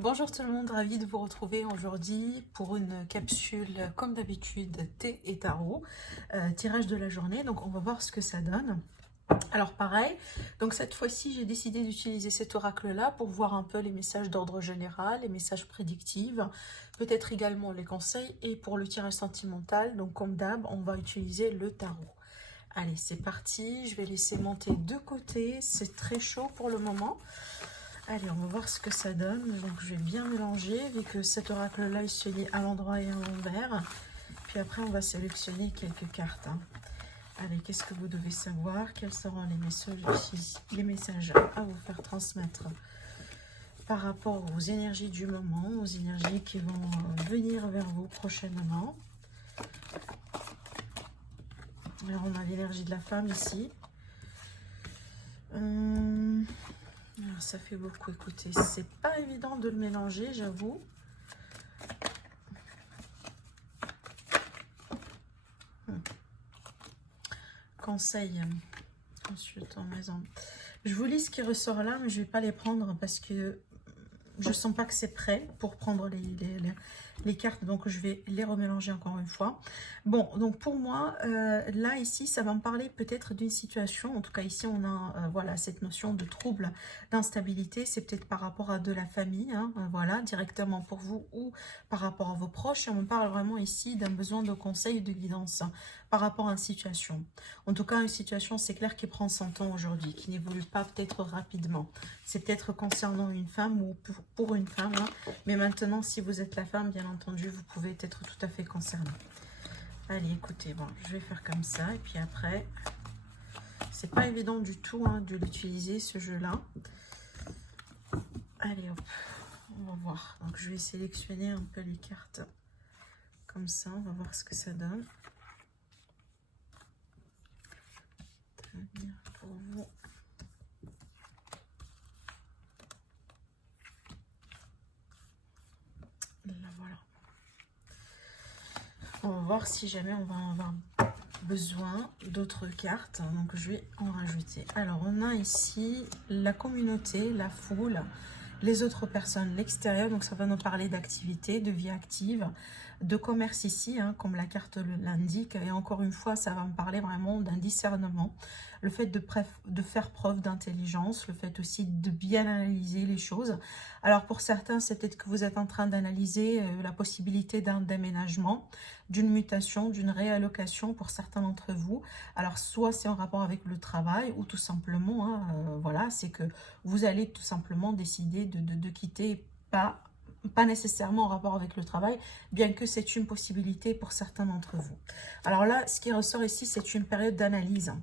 Bonjour tout le monde, ravi de vous retrouver aujourd'hui pour une capsule comme d'habitude thé et tarot, tirage de la journée. Donc on va voir ce que ça donne. Alors pareil, donc cette fois-ci j'ai décidé d'utiliser cet oracle là pour voir un peu les messages d'ordre général, les messages prédictifs, peut-être également les conseils, et pour le tirage sentimental, donc comme d'hab on va utiliser le tarot. Allez, c'est parti, je vais laisser monter de côté, c'est très chaud pour le moment. Allez, on va voir ce que ça donne. Donc je vais bien mélanger, vu que cet oracle-là, il se lit à l'endroit et à l'envers. Puis après, on va sélectionner quelques cartes. Allez, qu'est-ce que vous devez savoir? Quels seront les messages à vous faire transmettre par rapport aux énergies du moment, aux énergies qui vont venir vers vous prochainement. Alors, on a l'énergie de la femme ici. Alors, ça fait beaucoup, écoutez, c'est pas évident de le mélanger, j'avoue. Conseil, consultant maison. Je vous lis ce qui ressort là, mais je vais pas les prendre parce que je sens pas que c'est prêt pour prendre les cartes, donc je vais les remélanger encore une fois. Bon, donc pour moi, là, ici, ça va me parler peut-être d'une situation. En tout cas, ici, on a voilà, cette notion de trouble, d'instabilité. C'est peut-être par rapport à de la famille, hein, voilà, directement pour vous ou par rapport à vos proches. Et on me parle vraiment ici d'un besoin de conseil et de guidance par rapport à une situation. En tout cas, une situation, c'est clair, qui prend son temps aujourd'hui, qui n'évolue pas peut-être rapidement. C'est peut-être concernant une femme ou pour une femme, hein. Mais maintenant, si vous êtes la femme, bien entendu, vous pouvez être tout à fait concerné. Allez, écoutez, bon, je vais faire comme ça, et puis après, c'est pas évident du tout hein, de l'utiliser, ce jeu-là. Allez, hop, on va voir. Donc, je vais sélectionner un peu les cartes comme ça, on va voir ce que ça donne. Pour vous. Là, voilà. On va voir si jamais on va en avoir besoin d'autres cartes. Donc, je vais en rajouter. Alors, on a ici la communauté, la foule, les autres personnes, l'extérieur. Donc, ça va nous parler d'activité, de vie active, de commerce ici, hein, comme la carte l'indique. Et encore une fois, ça va me parler vraiment d'un discernement. Le fait de faire preuve d'intelligence, le fait aussi de bien analyser les choses. Alors, pour certains, c'est peut-être que vous êtes en train d'analyser la possibilité d'un déménagement, d'une mutation, d'une réallocation pour certains d'entre vous. Alors, soit c'est en rapport avec le travail ou tout simplement, hein, voilà, c'est que vous allez tout simplement décider de quitter, pas nécessairement en rapport avec le travail, bien que c'est une possibilité pour certains d'entre vous. Alors là, ce qui ressort ici, c'est une période d'analyse.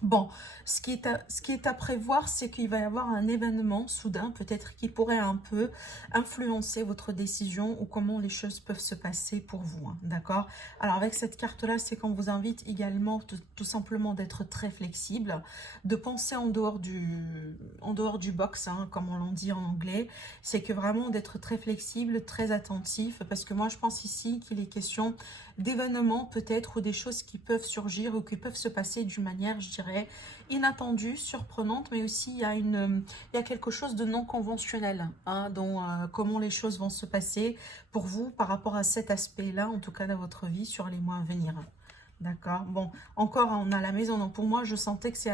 Bon, ce qui est à prévoir, c'est qu'il va y avoir un événement soudain, peut-être qui pourrait un peu influencer votre décision ou comment les choses peuvent se passer pour vous, hein, d'accord? Alors avec cette carte-là, c'est qu'on vous invite également tout simplement d'être très flexible, de penser en dehors du box, hein, comme on l'en dit en anglais. C'est que vraiment d'être très flexible, très attentif, parce que moi je pense ici qu'il est question d'événements peut-être ou des choses qui peuvent surgir ou qui peuvent se passer d'une manière, je dirais, inattendue, surprenante, mais aussi il y a quelque chose de non conventionnel hein, dans comment les choses vont se passer pour vous par rapport à cet aspect-là, en tout cas dans votre vie sur les mois à venir. D'accord. Bon, encore, on a la maison. Donc, pour moi, je sentais que il y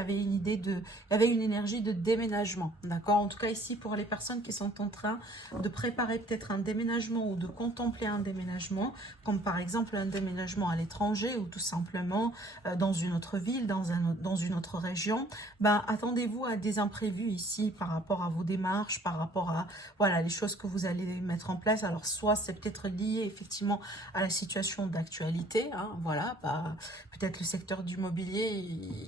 avait une énergie de déménagement. D'accord. En tout cas, ici, pour les personnes qui sont en train de préparer peut-être un déménagement ou de contempler un déménagement, comme par exemple un déménagement à l'étranger ou tout simplement dans une autre ville, dans une autre région, ben, attendez-vous à des imprévus ici par rapport à vos démarches, par rapport à, voilà, les choses que vous allez mettre en place. Alors, soit c'est peut-être lié effectivement à la situation d'actualité, hein, voilà, bah, peut-être le secteur du mobilier,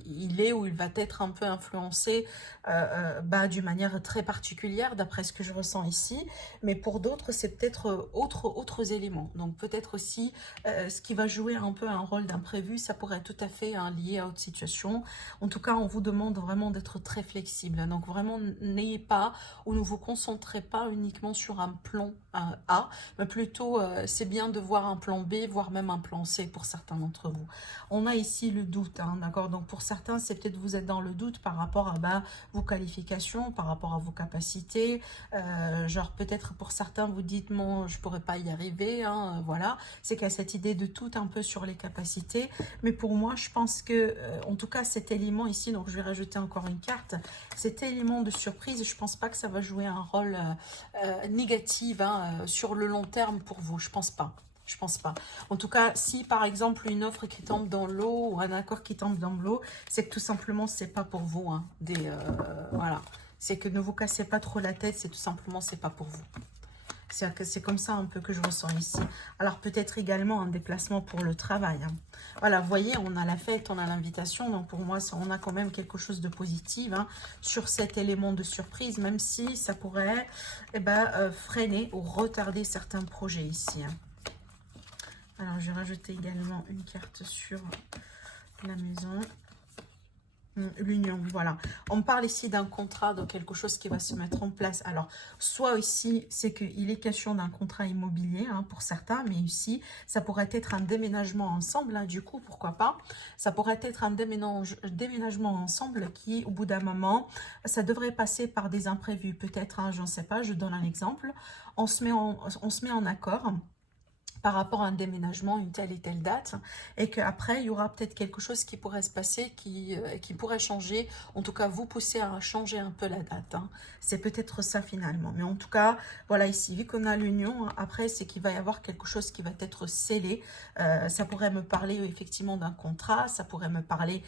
il est ou il va être un peu influencé bah, d'une manière très particulière, d'après ce que je ressens ici. Mais pour d'autres, c'est peut-être autres éléments. Donc peut-être aussi ce qui va jouer un peu un rôle d'imprévu, ça pourrait être tout à fait hein, lié à autre situation. En tout cas, on vous demande vraiment d'être très flexible. Donc vraiment, n'ayez pas ou ne vous concentrez pas uniquement sur un plan A, mais plutôt c'est bien de voir un plan B, voire même un plan C pour certains d'entre vous. On a ici le doute, hein, d'accord? Donc pour certains, c'est peut-être vous êtes dans le doute par rapport à bah, vos qualifications, par rapport à vos capacités. Genre peut-être pour certains, vous dites, bon, je pourrais pas y arriver, hein, voilà. C'est qu'il y a cette idée de doute un peu sur les capacités. Mais pour moi, je pense que, en tout cas, cet élément ici, donc je vais rajouter encore une carte, cet élément de surprise, je pense pas que ça va jouer un rôle négatif hein, sur le long terme pour vous. Je pense pas. Je pense pas. En tout cas, si par exemple une offre qui tombe dans l'eau ou un accord qui tombe dans l'eau, c'est que tout simplement c'est pas pour vous. Hein, voilà, c'est que ne vous cassez pas trop la tête. C'est tout simplement c'est pas pour vous. C'est comme ça un peu que je ressens ici. Alors peut-être également un déplacement pour le travail. Hein. Voilà, vous voyez, on a la fête, on a l'invitation. Donc pour moi, on a quand même quelque chose de positif hein, sur cet élément de surprise, même si ça pourrait eh ben, freiner ou retarder certains projets ici. Hein. Alors je vais rajouter également une carte sur la maison. L'union, voilà. On parle ici d'un contrat, de quelque chose qui va se mettre en place. Alors, soit ici, c'est qu'il est question d'un contrat immobilier hein, pour certains, mais ici, ça pourrait être un déménagement ensemble. Hein, du coup, pourquoi pas? Ça pourrait être un déménagement ensemble qui, au bout d'un moment, ça devrait passer par des imprévus. Peut-être, hein, je ne sais pas, je donne un exemple. On se met en accord par rapport à un déménagement, une telle et telle date, et qu'après, il y aura peut-être quelque chose qui pourrait se passer, qui pourrait changer, en tout cas vous pousser à changer un peu la date. Hein. C'est peut-être ça finalement. Mais en tout cas, voilà ici, vu qu'on a l'union, après, c'est qu'il va y avoir quelque chose qui va être scellé. Ça pourrait me parler effectivement d'un contrat, ça pourrait me parler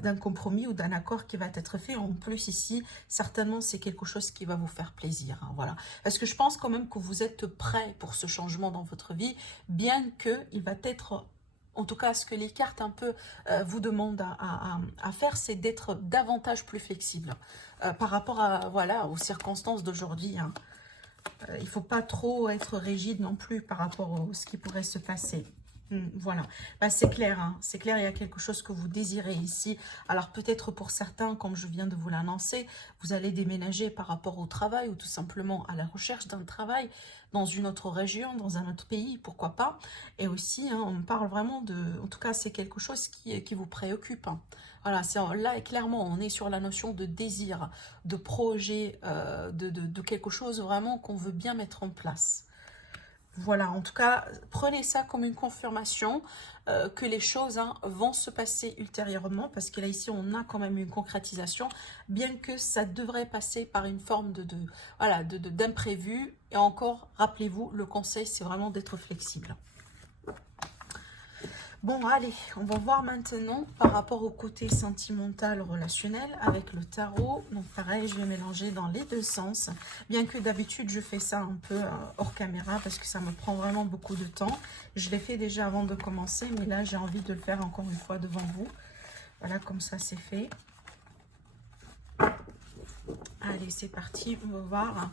d'un compromis ou d'un accord qui va être fait. En plus ici, certainement, c'est quelque chose qui va vous faire plaisir. Hein, voilà. Parce que je pense quand même que vous êtes prêt pour ce changement dans votre vie, bien qu'il va être, en tout cas ce que les cartes un peu vous demandent à faire, c'est d'être davantage plus flexible par rapport à, voilà, aux circonstances d'aujourd'hui. Hein. Il ne faut pas trop être rigide non plus par rapport à ce qui pourrait se passer. Voilà, bah, c'est clair, hein. C'est clair, il y a quelque chose que vous désirez ici. Alors peut-être pour certains, comme je viens de vous l'annoncer, vous allez déménager par rapport au travail ou tout simplement à la recherche d'un travail dans une autre région, dans un autre pays, pourquoi pas. Et aussi, hein, on parle vraiment de, en tout cas c'est quelque chose qui vous préoccupe. Hein. Voilà, là clairement on est sur la notion de désir, de projet, de quelque chose vraiment qu'on veut bien mettre en place. Voilà, en tout cas, prenez ça comme une confirmation que les choses hein, vont se passer ultérieurement, parce que là, ici, on a quand même une concrétisation, bien que ça devrait passer par une forme voilà, d'imprévu. Et encore, rappelez-vous, le conseil, c'est vraiment d'être flexible. Bon, allez, on va voir maintenant par rapport au côté sentimental, relationnel avec le tarot. Donc, pareil, je vais mélanger dans les deux sens. Bien que d'habitude, je fais ça un peu hors caméra parce que ça me prend vraiment beaucoup de temps. Je l'ai fait déjà avant de commencer, mais là, j'ai envie de le faire encore une fois devant vous. Voilà, comme ça, c'est fait. Allez, c'est parti. On va voir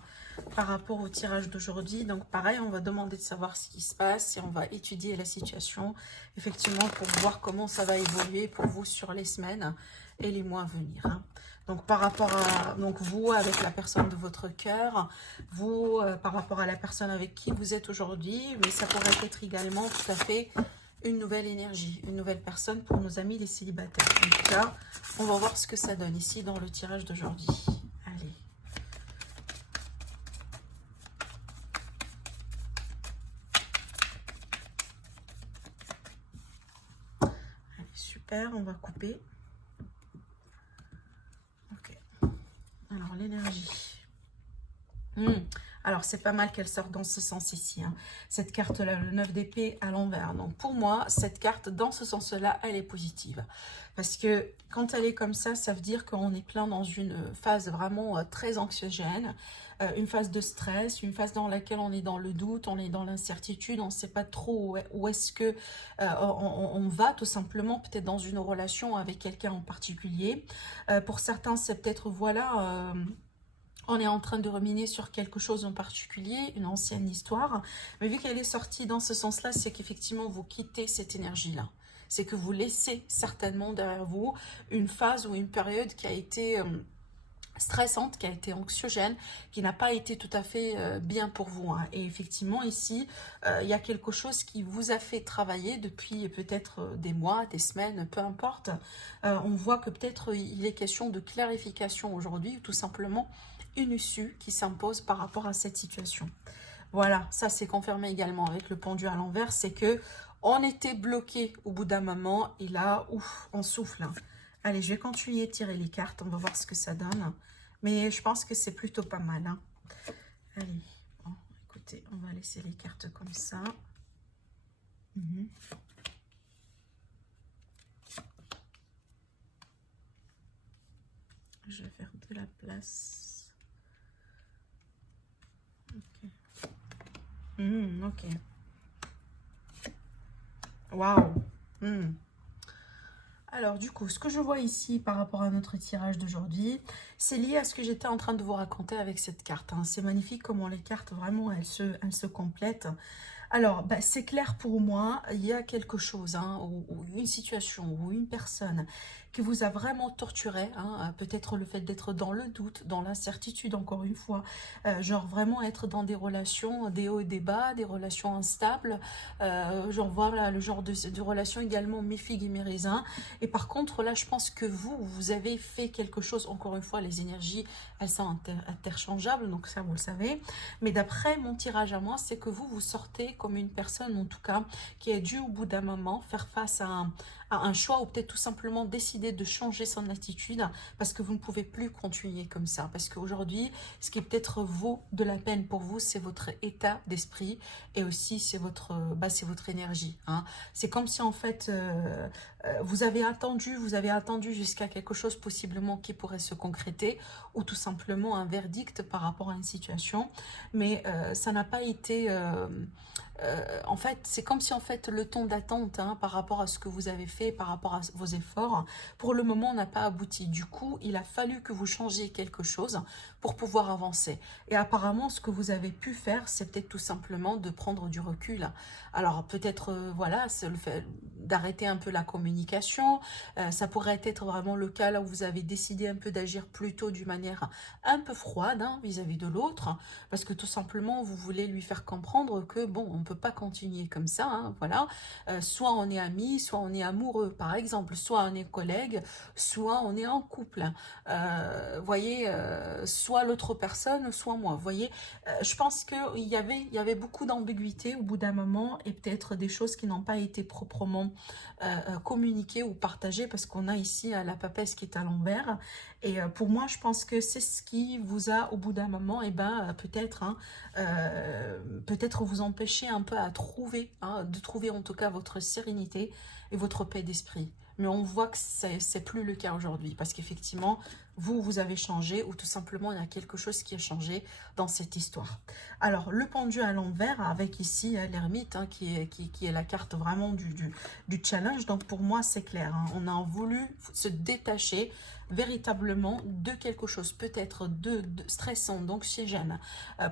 par rapport au tirage d'aujourd'hui. Donc, pareil, on va demander de savoir ce qui se passe et on va étudier la situation, effectivement, pour voir comment ça va évoluer pour vous sur les semaines et les mois à venir. Hein. Donc, par rapport à vous, avec la personne de votre cœur, vous, par rapport à la personne avec qui vous êtes aujourd'hui, mais ça pourrait être également tout à fait une nouvelle énergie, une nouvelle personne pour nos amis les célibataires. En tout cas, on va voir ce que ça donne ici dans le tirage d'aujourd'hui. Allez. Allez, super, on va couper. Ok. Alors, l'énergie. Alors, c'est pas mal qu'elle sorte dans ce sens ici. Hein. Cette carte-là, le 9 d'épée à l'envers. Donc, pour moi, cette carte, dans ce sens-là, elle est positive. Parce que quand elle est comme ça, ça veut dire qu'on est plein dans une phase vraiment très anxiogène, une phase de stress, une phase dans laquelle on est dans le doute, on est dans l'incertitude, on ne sait pas trop où est-ce que on va, tout simplement, peut-être dans une relation avec quelqu'un en particulier. Pour certains, c'est peut-être, voilà... on est en train de ruminer sur quelque chose en particulier, une ancienne histoire. Mais vu qu'elle est sortie dans ce sens-là, c'est qu'effectivement, vous quittez cette énergie-là. C'est que vous laissez certainement derrière vous une phase ou une période qui a été stressante, qui a été anxiogène, qui n'a pas été tout à fait bien pour vous, hein. Et effectivement, ici, il y a quelque chose qui vous a fait travailler depuis peut-être des mois, des semaines, peu importe. On voit que peut-être il est question de clarification aujourd'hui, ou tout simplement une issue qui s'impose par rapport à cette situation. Voilà, ça c'est confirmé également avec le pendu à l'envers, c'est que on était bloqué au bout d'un moment, et là, ouf, on souffle, hein. Allez, je vais continuer de tirer les cartes, on va voir ce que ça donne. Mais je pense que c'est plutôt pas mal, hein. Allez, bon, écoutez, on va laisser les cartes comme ça. Je vais faire de la place. Ok. Ok. Waouh. Alors du coup, ce que je vois ici par rapport à notre tirage d'aujourd'hui, c'est lié à ce que j'étais en train de vous raconter avec cette carte, hein. C'est magnifique comment les cartes, vraiment, elles se complètent. Alors, bah, c'est clair pour moi, il y a quelque chose, hein, ou une situation, ou une personne qui vous a vraiment torturé, hein, peut-être le fait d'être dans le doute, dans l'incertitude, encore une fois, genre vraiment être dans des relations, des hauts et des bas, des relations instables, genre voilà, le genre de relation également mi-figue et mi-raisin. Et par contre, là, je pense que vous avez fait quelque chose, encore une fois, les énergies, elles sont interchangeables, donc ça, vous le savez. Mais d'après mon tirage à moi, c'est que vous sortez comme une personne, en tout cas, qui a dû au bout d'un moment faire face à un choix, ou peut-être tout simplement décider de changer son attitude parce que vous ne pouvez plus continuer comme ça. Parce qu'aujourd'hui, ce qui est peut-être vaut de la peine pour vous, c'est votre état d'esprit, et aussi c'est votre énergie, hein. C'est comme si en fait vous avez attendu jusqu'à quelque chose possiblement qui pourrait se concréter, ou tout simplement un verdict par rapport à une situation, mais ça n'a pas été en fait, c'est comme si en fait le temps d'attente, hein, par rapport à ce que vous avez fait, par rapport à vos efforts, pour le moment n'a pas abouti. Du coup, il a fallu que vous changiez quelque chose pour pouvoir avancer. Et apparemment, ce que vous avez pu faire, c'est peut-être tout simplement de prendre du recul. Alors peut-être, voilà, c'est le fait d'arrêter un peu la communication. Ça pourrait être vraiment le cas là où vous avez décidé un peu d'agir plutôt d'une manière un peu froide, hein, vis-à-vis de l'autre, parce que tout simplement, vous voulez lui faire comprendre que, bon, on ne peut pas continuer comme ça, hein, voilà. Soit on est amis, soit on est amoureux, par exemple, soit on est collègue, soit on est en couple. Voyez, soit l'autre personne, soit moi. Voyez, je pense qu'il y avait beaucoup d'ambiguïté au bout d'un moment, et peut-être des choses qui n'ont pas été proprement communiquées ou partagées, parce qu'on a ici la papesse qui est à l'envers. Et pour moi, je pense que c'est ce qui vous a, au bout d'un moment, et ben, peut-être, hein, peut-être vous empêcher un peu à trouver, hein, de trouver en tout cas votre sérénité et votre paix d'esprit. Mais on voit que c'est plus le cas aujourd'hui, parce qu'effectivement, vous avez changé, ou tout simplement il y a quelque chose qui a changé dans cette histoire. Alors, le pendu à l'envers, avec ici l'ermite, hein, qui est la carte vraiment du challenge. Donc pour moi, c'est clair, hein, on a voulu se détacher véritablement de quelque chose, peut-être de stressant, d'anxiogène,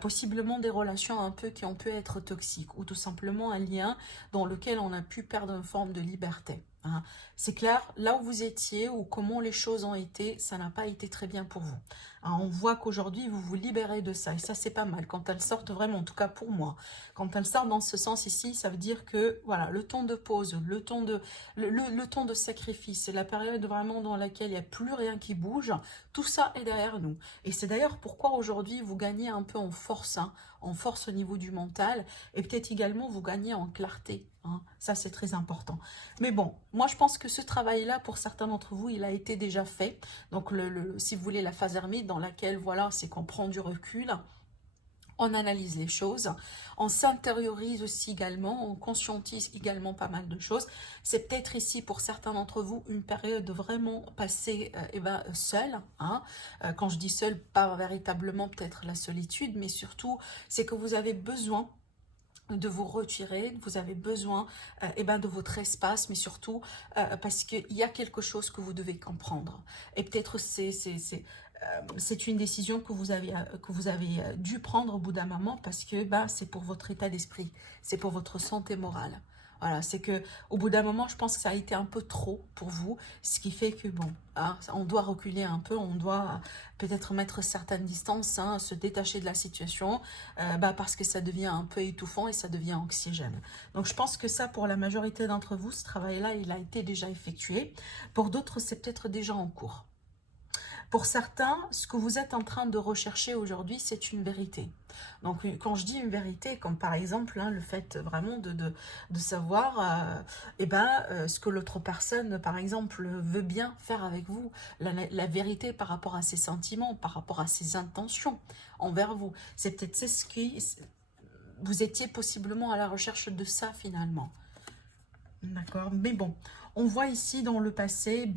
possiblement des relations un peu qui ont pu être toxiques, ou tout simplement un lien dans lequel on a pu perdre une forme de liberté, hein. C'est clair, là où vous étiez, ou comment les choses ont été, ça n'a pas été très bien pour vous, hein. On voit qu'aujourd'hui, vous vous libérez de ça, et ça, c'est pas mal. Quand elles sortent vraiment, en tout cas pour moi, quand elles sortent dans ce sens ici, ça veut dire que, voilà, le temps de pause, le temps de sacrifice, c'est la période vraiment dans laquelle il n'y a plus rien qui bouge, tout ça est derrière nous. Et c'est d'ailleurs pourquoi aujourd'hui, vous gagnez un peu en force, hein, en force au niveau du mental, et peut-être également vous gagnez en clarté, hein. Ça, c'est très important. Mais bon, moi, je pense que ce travail-là, pour certains d'entre vous, il a été déjà fait. Donc, si vous voulez, la phase ermite dans laquelle, voilà, c'est qu'on prend du recul, on analyse les choses, on s'intériorise aussi également, on conscientise également pas mal de choses. C'est peut-être ici pour certains d'entre vous une période vraiment passée seule, hein. Quand je dis seule, pas véritablement peut-être la solitude, mais surtout c'est que vous avez besoin de vous retirer, vous avez besoin de votre espace, mais surtout parce qu'il y a quelque chose que vous devez comprendre. Et peut-être c'est une décision que vous avez dû prendre au bout d'un moment, parce que c'est pour votre état d'esprit, c'est pour votre santé morale. Voilà, c'est que au bout d'un moment, je pense que ça a été un peu trop pour vous, ce qui fait que bon, hein, on doit reculer un peu, on doit peut-être mettre certaines distances, hein, se détacher de la situation, parce que ça devient un peu étouffant et ça devient anxiogène. Donc je pense que ça, pour la majorité d'entre vous, ce travail-là, il a été déjà effectué. Pour d'autres, c'est peut-être déjà en cours. Pour certains, ce que vous êtes en train de rechercher aujourd'hui, c'est une vérité. Donc, quand je dis une vérité, comme par exemple hein, le fait vraiment de savoir ce que l'autre personne, par exemple, veut bien faire avec vous, la vérité par rapport à ses sentiments, par rapport à ses intentions envers vous. C'est peut-être ce qui... Vous étiez possiblement à la recherche de ça finalement. D'accord, mais bon, on voit ici dans le passé,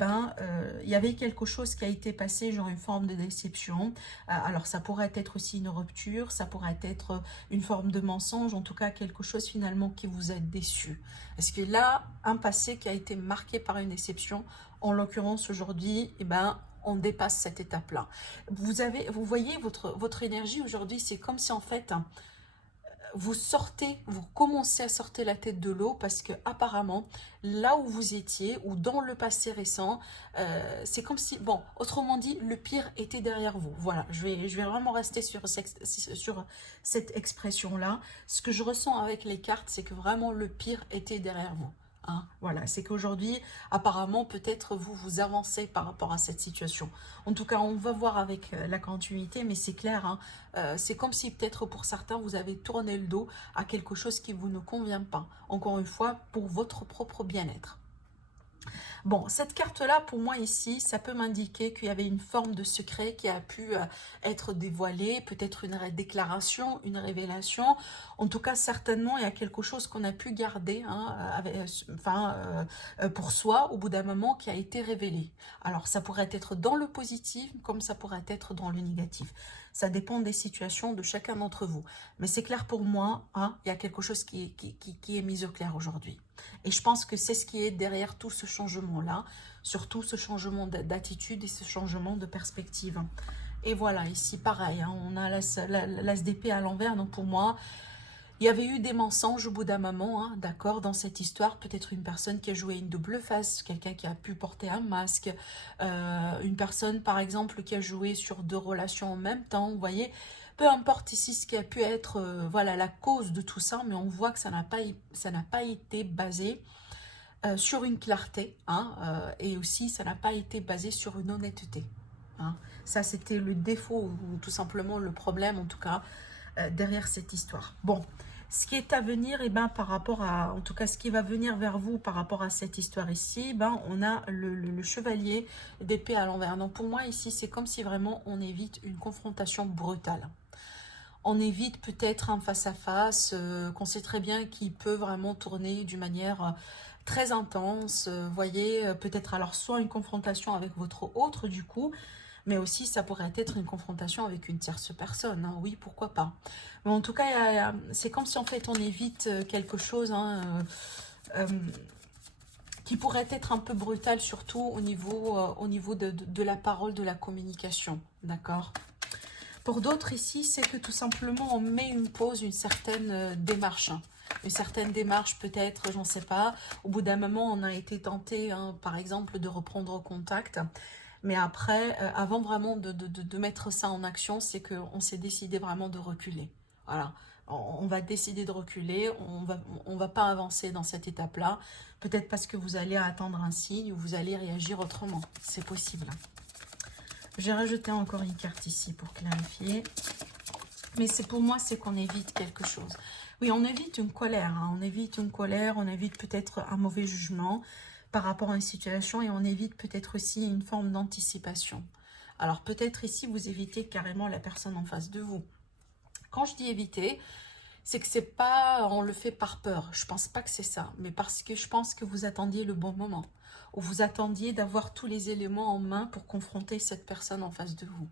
il y avait quelque chose qui a été passé, genre une forme de déception. Alors ça pourrait être aussi une rupture, ça pourrait être une forme de mensonge, en tout cas quelque chose finalement qui vous a déçu. Est-ce que là, un passé qui a été marqué par une déception, en l'occurrence aujourd'hui, on dépasse cette étape-là. Vous voyez votre énergie aujourd'hui, c'est comme si en fait vous commencez à sortir la tête de l'eau parce que apparemment là où vous étiez ou dans le passé récent, c'est comme si, bon, autrement dit, le pire était derrière vous. Voilà, je vais vraiment rester sur cette expression-là. Ce que je ressens avec les cartes, c'est que vraiment le pire était derrière vous. Hein, voilà, c'est qu'aujourd'hui, apparemment, peut-être vous avancez par rapport à cette situation. En tout cas, on va voir avec la continuité, mais c'est clair, hein, c'est comme si peut-être pour certains, vous avez tourné le dos à quelque chose qui vous ne convient pas. Encore une fois, pour votre propre bien-être. Bon, cette carte-là, pour moi ici, ça peut m'indiquer qu'il y avait une forme de secret qui a pu être dévoilé, peut-être une déclaration, une révélation. En tout cas, certainement, il y a quelque chose qu'on a pu garder hein, pour soi au bout d'un moment qui a été révélé. Alors, ça pourrait être dans le positif comme ça pourrait être dans le négatif. Ça dépend des situations de chacun d'entre vous. Mais c'est clair pour moi, hein, il y a quelque chose qui est mis au clair aujourd'hui. Et je pense que c'est ce qui est derrière tout ce changement-là, surtout ce changement d'attitude et ce changement de perspective. Et voilà, ici pareil, hein, on a l'as d'épée à l'envers, donc pour moi, il y avait eu des mensonges au bout d'un moment, hein, d'accord, dans cette histoire, peut-être une personne qui a joué une double face, quelqu'un qui a pu porter un masque, une personne par exemple qui a joué sur deux relations en même temps, vous voyez, peu importe ici ce qui a pu être voilà, la cause de tout ça, mais on voit que ça n'a pas été basé sur une clarté, hein, et aussi ça n'a pas été basé sur une honnêteté. Hein. Ça, c'était le défaut, ou tout simplement le problème, en tout cas, derrière cette histoire. Bon, ce qui est à venir, par rapport à, en tout cas, ce qui va venir vers vous par rapport à cette histoire ici, on a le chevalier d'épée à l'envers. Donc, pour moi, ici, c'est comme si vraiment on évite une confrontation brutale. On évite peut-être un face-à-face qu'on sait très bien qui peut vraiment tourner d'une manière très intense. Voyez, peut-être alors soit une confrontation avec votre autre du coup, mais aussi ça pourrait être une confrontation avec une tierce personne. Hein. Oui, pourquoi pas. Mais en tout cas, c'est comme si en fait on évite quelque chose hein, qui pourrait être un peu brutal, surtout au niveau de la parole, de la communication. D'accord ? Pour d'autres ici, c'est que tout simplement on met une pause, une certaine démarche. Hein. Une certaine démarche peut-être, j'en sais pas. Au bout d'un moment, on a été tenté, hein, par exemple, de reprendre contact. Mais après, avant vraiment de mettre ça en action, c'est qu'on s'est décidé vraiment de reculer. Voilà, on va décider de reculer, on va pas avancer dans cette étape-là. Peut-être parce que vous allez attendre un signe ou vous allez réagir autrement. C'est possible. J'ai rajouté encore une carte ici pour clarifier. Mais c'est pour moi, c'est qu'on évite quelque chose. Oui, on évite une colère. Hein. On évite une colère, on évite peut-être un mauvais jugement par rapport à une situation et on évite peut-être aussi une forme d'anticipation. Alors peut-être ici, vous évitez carrément la personne en face de vous. Quand je dis éviter, c'est que c'est pas, on le fait par peur. Je pense pas que c'est ça, mais parce que je pense que vous attendiez le bon moment. Ou vous attendiez d'avoir tous les éléments en main pour confronter cette personne en face de vous.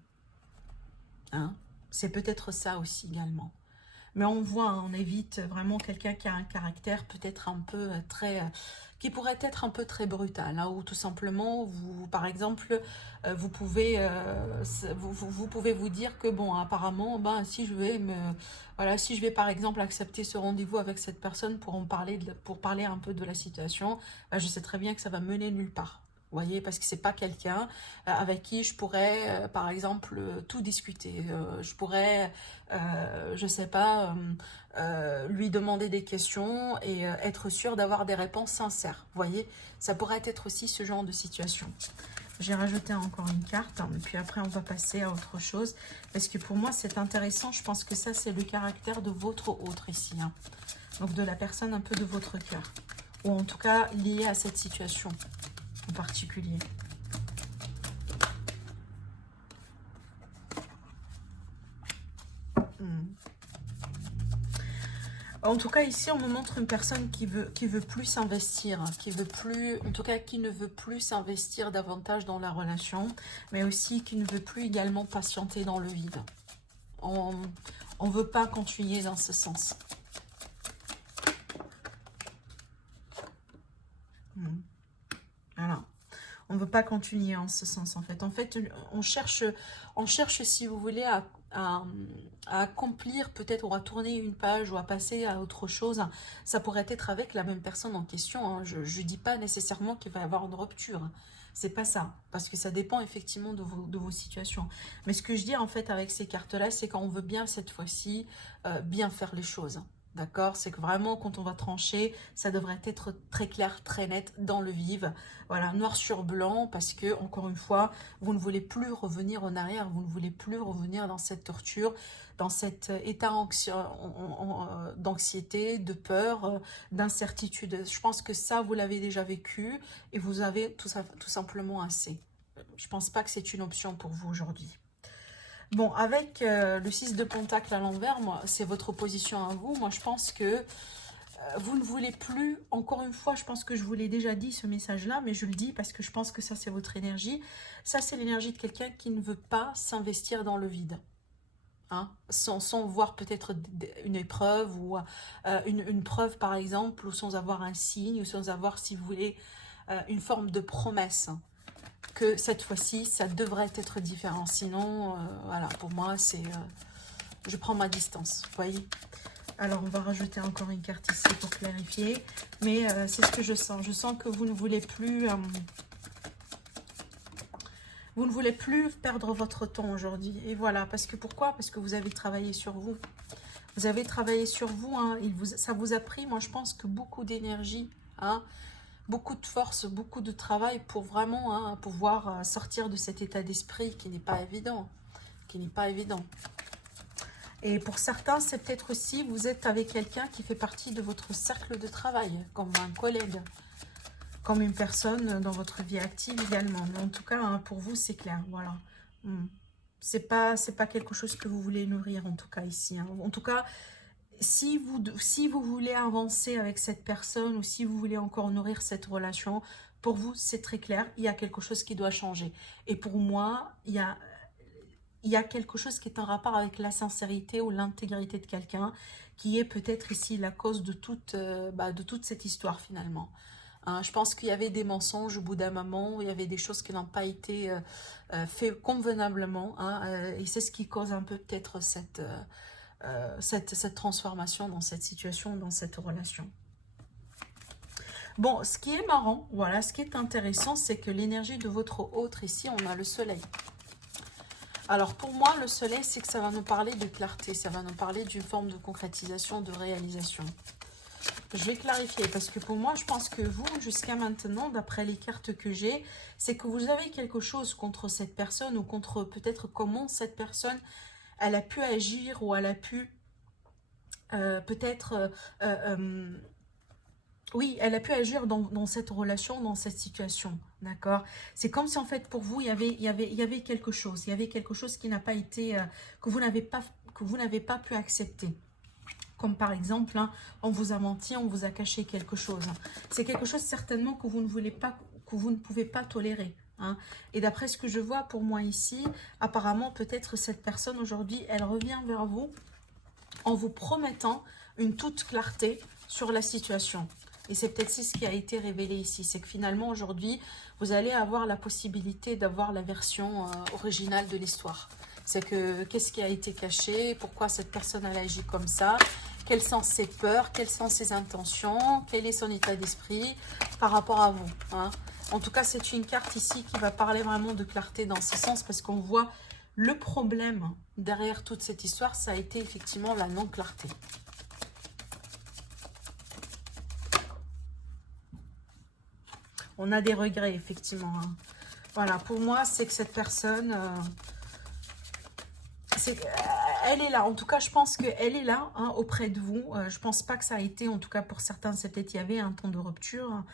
Hein? C'est peut-être ça aussi également. Mais on voit, hein, on évite vraiment quelqu'un qui a un caractère peut-être un peu très... qui pourrait être un peu très brutal, hein, ou tout simplement, vous, par exemple, vous pouvez, vous pouvez vous dire que, bon, apparemment, ben, si je vais me... Voilà, si je vais, par exemple, accepter ce rendez-vous avec cette personne pour en parler, pour parler un peu de la situation, ben, je sais très bien que ça va mener nulle part. Vous voyez, parce que c'est pas quelqu'un avec qui je pourrais, par exemple, tout discuter. Je pourrais, je sais pas, lui demander des questions et être sûr d'avoir des réponses sincères. Vous voyez, ça pourrait être aussi ce genre de situation. J'ai rajouté encore une carte, hein, et puis après on va passer à autre chose. Parce que pour moi c'est intéressant, je pense que ça c'est le caractère de votre autre ici. Hein. Donc de la personne un peu de votre cœur. Ou en tout cas liée à cette situation en particulier. En tout cas, ici, on me montre une personne qui veut plus s'investir, qui veut plus, en tout cas, qui ne veut plus s'investir davantage dans la relation, mais aussi qui ne veut plus également patienter dans le vide. On ne veut pas continuer dans ce sens. Voilà. On ne veut pas continuer en ce sens, en fait. En fait, on cherche si vous voulez, à accomplir peut-être, ou à tourner une page, ou à passer à autre chose. Ça pourrait être avec la même personne en question. Hein. Je ne dis pas nécessairement qu'il va y avoir une rupture. C'est pas ça. Parce que ça dépend effectivement de vos situations. Mais ce que je dis, en fait, avec ces cartes-là, c'est qu'on veut bien, cette fois-ci, bien faire les choses. D'accord? C'est que vraiment, quand on va trancher, ça devrait être très clair, très net, dans le vif. Voilà, noir sur blanc, parce que, encore une fois, vous ne voulez plus revenir en arrière, vous ne voulez plus revenir dans cette torture, dans cet état d'anxiété, de peur, d'incertitude. Je pense que ça, vous l'avez déjà vécu, et vous avez tout simplement assez. Je ne pense pas que c'est une option pour vous aujourd'hui. Bon, avec le 6 de pentacle à l'envers, moi, c'est votre position à vous. Moi, je pense que vous ne voulez plus, encore une fois, je pense que je vous l'ai déjà dit ce message-là, mais je le dis parce que je pense que ça, c'est votre énergie. Ça, c'est l'énergie de quelqu'un qui ne veut pas s'investir dans le vide. Hein, sans voir peut-être une épreuve ou une preuve, par exemple, ou sans avoir un signe, ou sans avoir, si vous voulez, une forme de promesse. Que cette fois-ci, ça devrait être différent. Sinon, voilà, pour moi, c'est... je prends ma distance, vous voyez. Alors, on va rajouter encore une carte ici pour clarifier. Mais c'est ce que je sens. Je sens que vous ne voulez plus... vous ne voulez plus perdre votre temps aujourd'hui. Et voilà, parce que pourquoi? Parce que vous avez travaillé sur vous. Vous avez travaillé sur vous. Hein, ça vous a pris, moi, je pense que beaucoup d'énergie, hein, beaucoup de force, beaucoup de travail pour vraiment hein, pouvoir sortir de cet état d'esprit qui n'est pas évident. Qui n'est pas évident. Et pour certains, c'est peut-être aussi, vous êtes avec quelqu'un qui fait partie de votre cercle de travail, comme un collègue, comme une personne dans votre vie active également. Mais en tout cas, hein, pour vous, c'est clair, voilà. C'est pas quelque chose que vous voulez nourrir, en tout cas, ici. Hein. En tout cas, si vous voulez avancer avec cette personne, ou si vous voulez encore nourrir cette relation, pour vous, c'est très clair, il y a quelque chose qui doit changer. Et pour moi, il y a quelque chose qui est en rapport avec la sincérité ou l'intégrité de quelqu'un, qui est peut-être ici la cause de toute cette histoire finalement. Hein, je pense qu'il y avait des mensonges au bout d'un moment, il y avait des choses qui n'ont pas été faites convenablement, hein, et c'est ce qui cause un peu peut-être cette transformation dans cette situation, dans cette relation. Bon, ce qui est marrant, voilà, ce qui est intéressant, c'est que l'énergie de votre autre ici, on a le soleil. Alors pour moi, le soleil, c'est que ça va nous parler de clarté, ça va nous parler d'une forme de concrétisation, de réalisation. Je vais clarifier parce que pour moi, je pense que vous, jusqu'à maintenant, d'après les cartes que j'ai, c'est que vous avez quelque chose contre cette personne ou contre peut-être comment cette personne, elle a pu agir ou elle a pu peut-être... oui, elle a pu agir dans cette relation, dans cette situation, d'accord? C'est comme si en fait pour vous, il y avait quelque chose. Il y avait quelque chose qui n'a pas été... que vous n'avez pas pu accepter. Comme par exemple, hein, on vous a menti, on vous a caché quelque chose. C'est quelque chose certainement que vous ne voulez pas, que vous ne pouvez pas tolérer. Hein. Et d'après ce que je vois pour moi ici, apparemment peut-être cette personne aujourd'hui, elle revient vers vous en vous promettant une toute clarté sur la situation. Et c'est peut-être ce qui a été révélé ici. C'est que finalement, aujourd'hui, vous allez avoir la possibilité d'avoir la version originale de l'histoire. C'est que qu'est-ce qui a été caché, pourquoi cette personne elle agit comme ça, quelles sont ses peurs, quelles sont ses intentions, quel est son état d'esprit par rapport à vous. Hein. En tout cas, c'est une carte ici qui va parler vraiment de clarté dans ce sens parce qu'on voit le problème derrière toute cette histoire, ça a été effectivement la non-clarté. On a des regrets, effectivement. Hein. Voilà, pour moi, c'est que cette personne... elle est là, en tout cas je pense qu'elle est là hein, auprès de vous, je pense pas que ça a été, en tout cas pour certains c'est peut-être il y avait un temps de rupture, hein.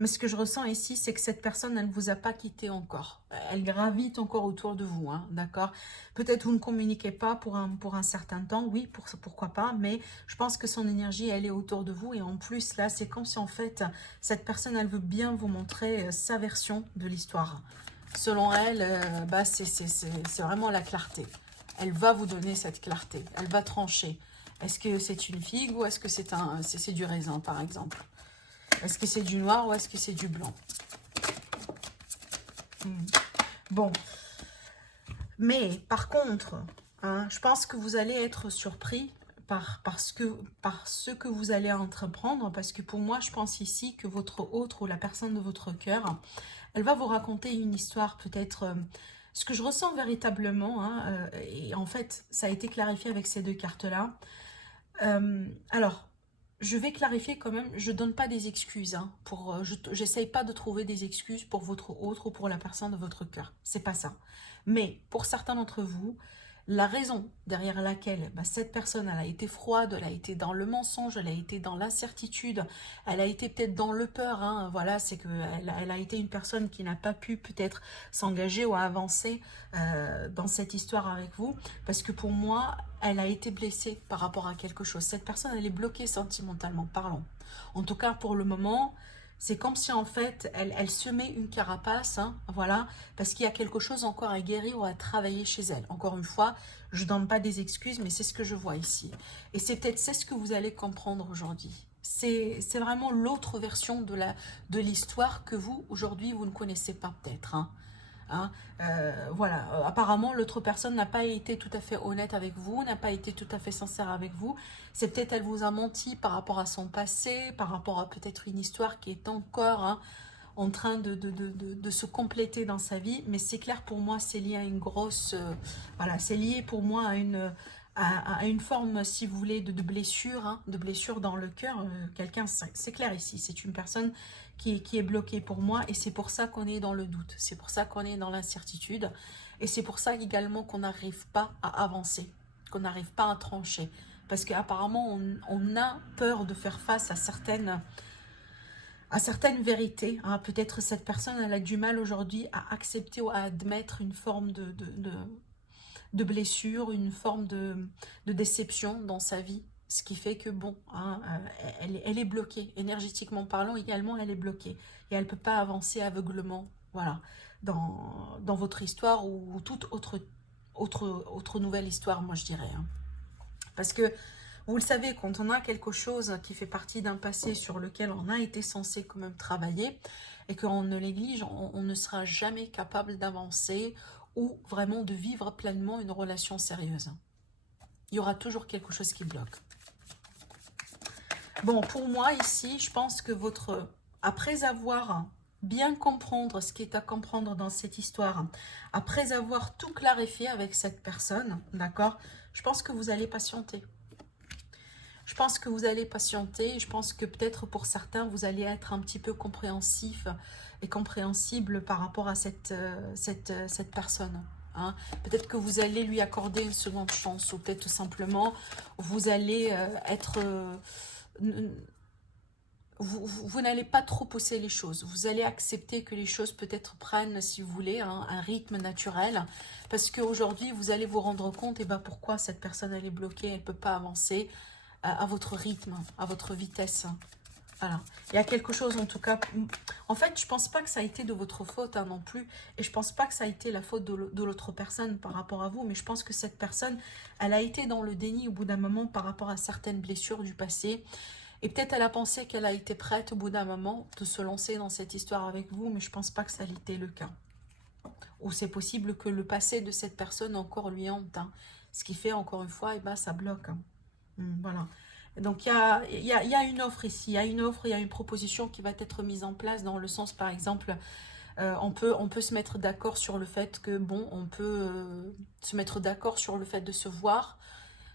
Mais ce que je ressens ici c'est que cette personne elle ne vous a pas quitté encore, elle gravite encore autour de vous, hein, d'accord, peut-être vous ne communiquez pas pour un certain temps, oui pourquoi pas, mais je pense que son énergie elle est autour de vous et en plus là c'est comme si en fait cette personne elle veut bien vous montrer sa version de l'histoire, selon elle bah, c'est vraiment la clarté. Elle va vous donner cette clarté. Elle va trancher. Est-ce que c'est une figue ou est-ce que c'est du raisin, par exemple? Est-ce que c'est du noir ou est-ce que c'est du blanc? Bon. Mais, par contre, hein, je pense que vous allez être surpris par ce que vous allez entreprendre. Parce que pour moi, je pense ici que votre autre ou la personne de votre cœur, elle va vous raconter une histoire peut-être... ce que je ressens véritablement, hein, et en fait, ça a été clarifié avec ces deux cartes-là. Alors, je vais clarifier quand même, je ne donne pas des excuses. Hein, j'essaye pas de trouver des excuses pour votre autre ou pour la personne de votre cœur. C'est pas ça. Mais pour certains d'entre vous, la raison derrière laquelle cette personne elle a été froide, elle a été dans le mensonge, elle a été dans l'incertitude, elle a été peut-être dans le peur, hein, voilà, c'est qu'elle a été une personne qui n'a pas pu peut-être s'engager ou avancer dans cette histoire avec vous, parce que pour moi, elle a été blessée par rapport à quelque chose. Cette personne, elle est bloquée sentimentalement parlant. En tout cas, pour le moment... C'est comme si en fait, elle se met une carapace, hein, voilà, parce qu'il y a quelque chose encore à guérir ou à travailler chez elle. Encore une fois, je ne donne pas des excuses, mais c'est ce que je vois ici. Et c'est peut-être ce que vous allez comprendre aujourd'hui. C'est vraiment l'autre version de l'histoire que vous, aujourd'hui, vous ne connaissez pas peut-être, hein. Hein, voilà, apparemment l'autre personne n'a pas été tout à fait honnête avec vous, n'a pas été tout à fait sincère avec vous. C'est peut-être elle vous a menti par rapport à son passé, par rapport à peut-être une histoire qui est encore hein, en train de se compléter dans sa vie. Mais c'est clair pour moi, c'est lié à une grosse... voilà, c'est lié pour moi à une forme, si vous voulez, de blessure, hein, de blessure dans le cœur. Quelqu'un, c'est clair ici, c'est une personne qui est bloquée pour moi et c'est pour ça qu'on est dans le doute, c'est pour ça qu'on est dans l'incertitude et c'est pour ça également qu'on n'arrive pas à avancer, qu'on n'arrive pas à trancher parce qu'apparemment on a peur de faire face à certaines vérités, hein. Peut-être cette personne elle a du mal aujourd'hui à accepter ou à admettre une forme de blessure, une forme de déception dans sa vie. Ce qui fait que, bon, hein, elle est bloquée. Énergétiquement parlant, également, elle est bloquée. Et elle ne peut pas avancer aveuglement, voilà, dans votre histoire ou toute autre nouvelle histoire, moi, je dirais. Hein. Parce que, vous le savez, quand on a quelque chose qui fait partie d'un passé sur lequel on a été censé quand même travailler et qu'on ne néglige, on ne sera jamais capable d'avancer ou vraiment de vivre pleinement une relation sérieuse. Il y aura toujours quelque chose qui bloque. Bon, pour moi, ici, je pense que après avoir bien comprendre ce qui est à comprendre dans cette histoire, après avoir tout clarifié avec cette personne, d'accord, je pense que vous allez patienter. Je pense que vous allez patienter. Je pense que peut-être pour certains, vous allez être un petit peu compréhensif et compréhensible par rapport à cette personne. Hein. Peut-être que vous allez lui accorder une seconde chance ou peut-être tout simplement, vous allez être... vous n'allez pas trop pousser les choses. Vous allez accepter que les choses peut-être prennent, si vous voulez, hein, un rythme naturel. Parce qu'aujourd'hui, vous allez vous rendre compte, et ben pourquoi cette personne elle est bloquée, elle ne peut pas avancer à votre rythme, à votre vitesse. Voilà. Il y a quelque chose, en tout cas, En fait, je pense pas que ça a été de votre faute non plus. Et je pense pas que ça a été la faute de l'autre personne par rapport à vous. Mais je pense que cette personne, elle a été dans le déni au bout d'un moment par rapport à certaines blessures du passé. Et peut-être elle a pensé qu'elle a été prête au bout d'un moment de se lancer dans cette histoire avec vous. Mais je pense pas que ça a été le cas. Ou c'est possible que le passé de cette personne encore lui hante. Hein. Ce qui fait, encore une fois, ça bloque. Hein. Voilà. Donc, il y a une offre ici. Il y a une offre, il y a une proposition qui va être mise en place dans le sens, par exemple, on peut se mettre d'accord sur le fait que, bon, on peut se mettre d'accord sur le fait de se voir,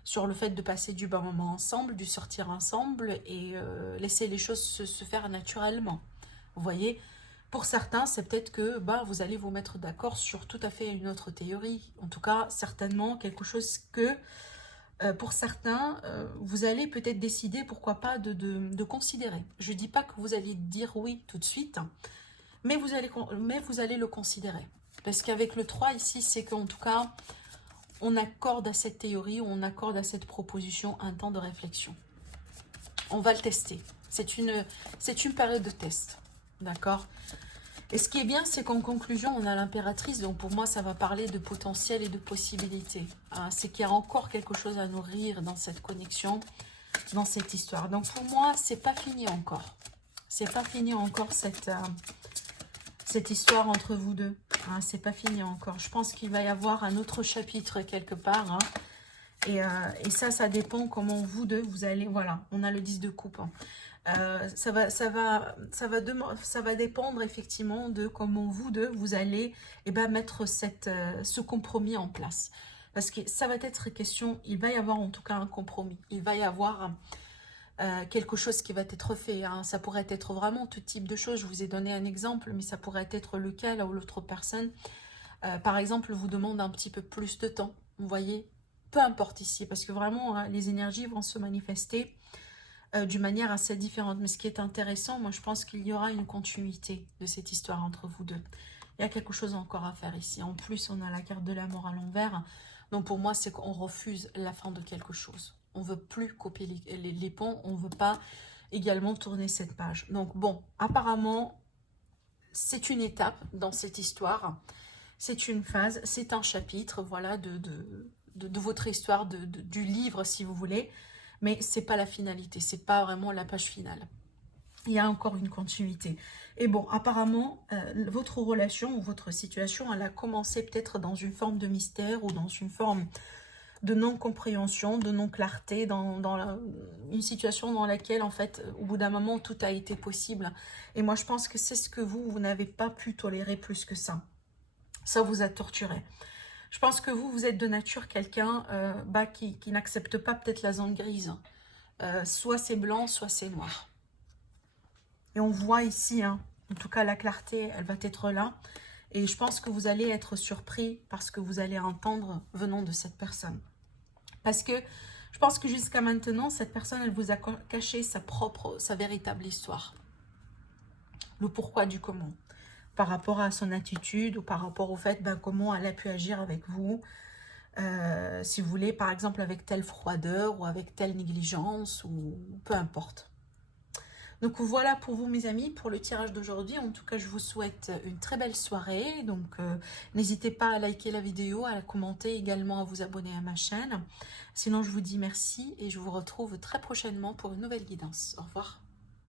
sur le fait de passer du bon moment ensemble, du sortir ensemble et laisser les choses se faire naturellement. Vous voyez? Pour certains, c'est peut-être que vous allez vous mettre d'accord sur tout à fait une autre théorie. En tout cas, certainement quelque chose que, pour certains, vous allez peut-être décider, pourquoi pas, de considérer. Je ne dis pas que vous allez dire oui tout de suite, mais vous allez le considérer. Parce qu'avec le 3 ici, c'est qu'en tout cas, on accorde à cette théorie, on accorde à cette proposition un temps de réflexion. On va le tester. C'est une période de test. D'accord? Et ce qui est bien, c'est qu'en conclusion, on a l'impératrice. Donc pour moi, ça va parler de potentiel et de possibilité. Hein, c'est qu'il y a encore quelque chose à nourrir dans cette connexion, dans cette histoire. Donc pour moi, c'est pas fini encore. C'est pas fini encore cette histoire entre vous deux. Hein, c'est pas fini encore. Je pense qu'il va y avoir un autre chapitre quelque part. Hein, et ça dépend comment vous deux, vous allez... Voilà, on a le 10 de coupe. Hein. Ça va dépendre effectivement de comment vous deux, vous allez mettre ce compromis en place. Parce que ça va être question, il va y avoir en tout cas un compromis. Il va y avoir quelque chose qui va être fait. Hein. Ça pourrait être vraiment tout type de choses. Je vous ai donné un exemple, mais ça pourrait être le cas là où l'autre personne, par exemple, vous demande un petit peu plus de temps. Vous voyez, peu importe ici, parce que vraiment, hein, les énergies vont se manifester d'une manière assez différente. Mais ce qui est intéressant, moi je pense qu'il y aura une continuité de cette histoire entre vous deux. Il y a quelque chose encore à faire ici. En plus, on a la carte de la mort à l'envers. Donc pour moi, c'est qu'on refuse la fin de quelque chose. On ne veut plus couper les ponts. On ne veut pas également tourner cette page. Donc bon, apparemment, c'est une étape dans cette histoire. C'est une phase, c'est un chapitre, voilà, de votre histoire, du livre, si vous voulez. Mais c'est pas la finalité, c'est pas vraiment la page finale. Il y a encore une continuité. Et bon, apparemment, votre relation ou votre situation, elle a commencé peut-être dans une forme de mystère ou dans une forme de non-compréhension, de non-clarté, dans une situation dans laquelle, en fait, au bout d'un moment, tout a été possible. Et moi, je pense que c'est ce que vous n'avez pas pu tolérer plus que ça. Ça vous a torturé. Je pense que vous êtes de nature quelqu'un qui n'accepte pas peut-être la zone grise. Soit c'est blanc, soit c'est noir. Et on voit ici, hein, en tout cas la clarté, elle va être là. Et je pense que vous allez être surpris parce que vous allez entendre venant de cette personne. Parce que je pense que jusqu'à maintenant, cette personne, elle vous a caché sa véritable histoire. Le pourquoi du comment. Par rapport à son attitude ou par rapport au fait comment elle a pu agir avec vous. Si vous voulez, par exemple, avec telle froideur ou avec telle négligence ou peu importe. Donc voilà pour vous mes amis, pour le tirage d'aujourd'hui. En tout cas, je vous souhaite une très belle soirée. Donc n'hésitez pas à liker la vidéo, à la commenter, également à vous abonner à ma chaîne. Sinon, je vous dis merci et je vous retrouve très prochainement pour une nouvelle guidance. Au revoir.